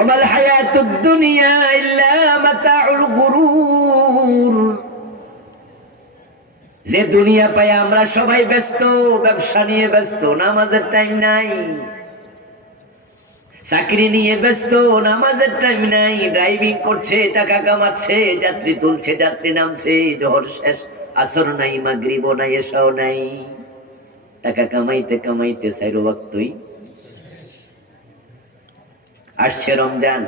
ওমাল হায়াতুদ দুনিয়া ইল্লা মাতাউল গুরুর। যে দুনিয়া পাই আমরা সবাই ব্যস্ত, ব্যবসা নিয়ে ব্যস্ত, নামাজের টাইম নাই। চাকরি নিয়ে ব্যস্ত, নামাজের টাইম নাই। ড্রাইভিং করছে, টাকা কামাচ্ছে, যাত্রী তুলছে, যাত্রী নামছে, জোহর শেষ, আসর নাই, মাগরিব নাই, এশাও নাই। টাকা কামাইতে কামাইতে চার ওয়াক্তই। আসছে রমজান,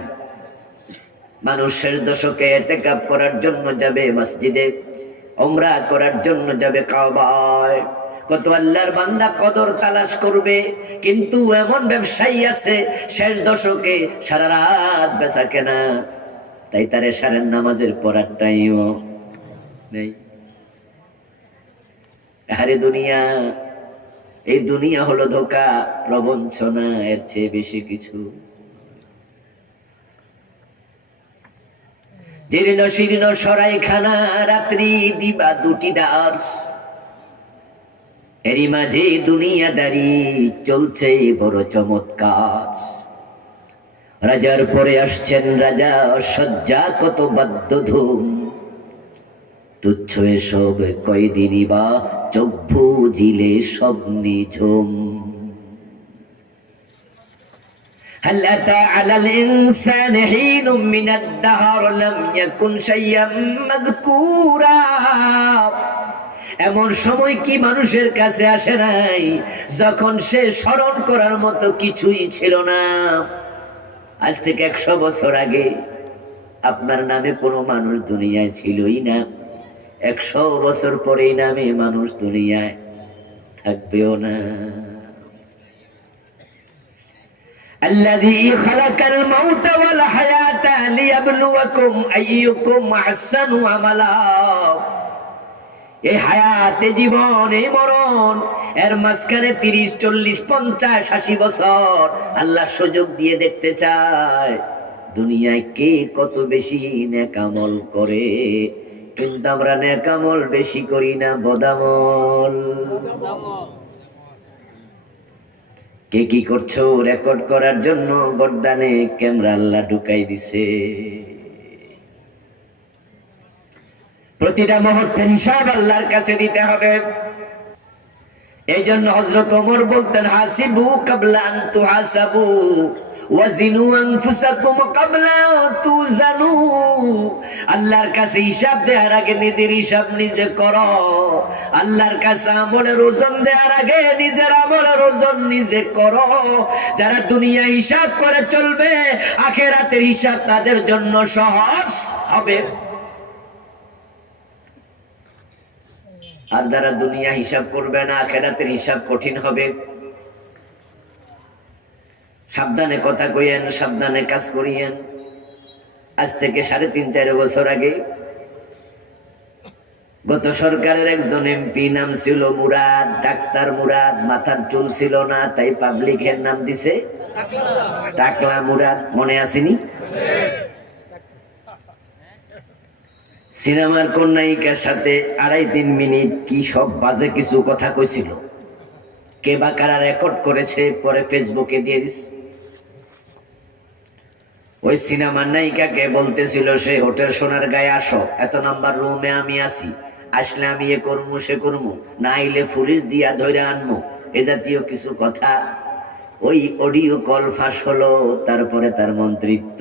মানুষ শেষ দশকে ইতিকাফ করার জন্য যাবে মসজিদে, উমরা করার জন্য যাবে কাবায়। কত আল্লাহর বান্দা কদর তালাশ করবে, কিন্তু এমন ব্যবসায়ী আছে শেষ দশকে সারা রাত বেচা কেনা, তাই তার এশারের নামাজের পড়ার টাইমও নেই। আরে দুনিয়া, এই দুনিয়া হলো ধোঁকা, প্রবঞ্চনা, এর চেয়ে বেশি কিছু। জীর্ণ শীর্ণ সরাইখানা, রাত্রি দিবা দুটি দ্বার, এরই মাঝে দুনিয়াদারি চলছে বড় চমৎকার। রাজার পরে আসছেন রাজা, সজ্জা কত বাদ্য ধুম, তুচ্ছ এসব কয়দিনই বা চোখ বুজিলে সব নিঝুম। هل أتى على الإنسان حين من الدهر لم يكن شيئا مذكورا। এমন সময় কি মানুষের কাছে আসে নাই যখন সে স্মরণ করার মতো কিছুই ছিল না? আজ থেকে 100 বছর আগে আপনার নামে কোনো মানুষ দুনিয়ায় ছিলই না। 100 বছর পরে এই নামে মানুষ দুনিয়ায় থাকবেও না। الذي خلق الموت والحياة ليبلوكم أيكم أحسن عملا। এই হায়াতে জীবন, এই মরণ, এর মাঝখানে 30, 40, 50, 80 বছর আল্লাহ সুযোগ দিয়ে দেখতে চায় দুনিয়ায় কে কত বেশি নেক আমল করে। কিন্তু আমরা নেক আমল বেশি করি না, বদামল। কে কি করছো রেকর্ড করার জন্য গর্দানে ক্যামেরা আল্লাহ ঢুকাই দিছে। প্রতিটা মুহূর্তের হিসাব আল্লাহর কাছে দিতে হবে। এই জন্য হযরত ওমর বলতেন, হাসিবু ক্বাবলা আন তুহাসাবু ওয়াজিনু আনফুসাকুম ক্বাবলা তুজানু। আল্লাহর কাছে হিসাব দেওয়ার আগে নিজের হিসাব নিজে করো। আল্লাহর কাছে আমলের ওজন দেওয়ার আগে নিজের আমলের ওজন নিজে করো। যারা দুনিয়া হিসাব করে চলবে, আখিরাতের হিসাব তাদের জন্য সহজ হবে। আর যারা দুনিয়া হিসাব করবে না, আখিরাতের হিসাব কঠিন হবে। সাবধানে কথা কইয়েন, সাবধানে কাজ করিয়েন। আজ থেকে 3.5-4 বছর আগে গত সরকারের একজন এমপি, নাম ছিল মুরাদ, ডাক্তার মুরাদ। মাথার চুল ছিল না, তাই পাবলিকের নাম দিছে টাকলা মুরাদ। মনে আসেনি? সিনেমার কোন নায়িকার সাথে 2.5-3 মিনিট কি সব বাজে কিছু কথা কইছিল, কে বা কারা রেকর্ড করেছে, পরে ফেসবুকে দিয়ে দিস। ওই সিনেমার নায়িকাকে বলতেছিল সে হোটেল সোনার গায়ে আসো, এত নাম্বার রুমে আমি আসি, আসলে আমি এ করমু সে করমু, না আইলে পুলিশ দিয়া ধরে আনমু, এ জাতীয় কিছু কথা। ওই অডিও কল ফাঁস হলো, তারপরে তার মন্ত্রিত্ব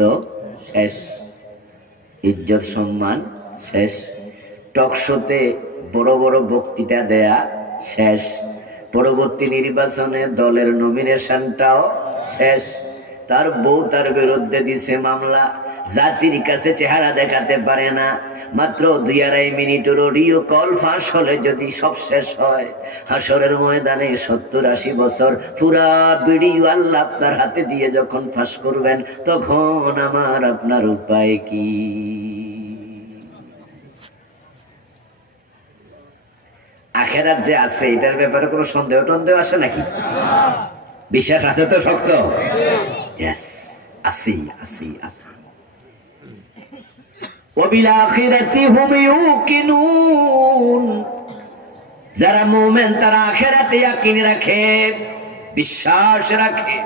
শেষ, ইজ্জত সম্মান শেষ, টক শোতে বড় বড় বক্তৃতা দেয়া শেষ, পরবর্তী নির্বাচনে দলের নমিনেশনটাও শেষ। তার বউ তার বিরুদ্ধে দিছে মামলা, জাতির কাছে চেহারা দেখাতে পারে না। মাত্র 2-2.5 মিনিটের অডিও কল ফাঁস হলে যদি সব শেষ হয়, হাসরের ময়দানে 70-80 বছর পুরা ভিডিও আল্লাহ আপনার হাতে দিয়ে যখন ফাঁস করবেন, তখন আমার আপনার উপায় কি? আখেরাত যে আছে এটার ব্যাপারে কোনো সন্দেহ টন্দেহ আসে নাকি? বিশ্বাস আছে তো শক্ত? ইয়েস, আসি আসি আসি। ওয়াবিল আখিরাতি হুম ইউকিনুন। যারা মুমিন তারা আখিরাতে ইয়াকিন রাখে, বিশ্বাস রাখে।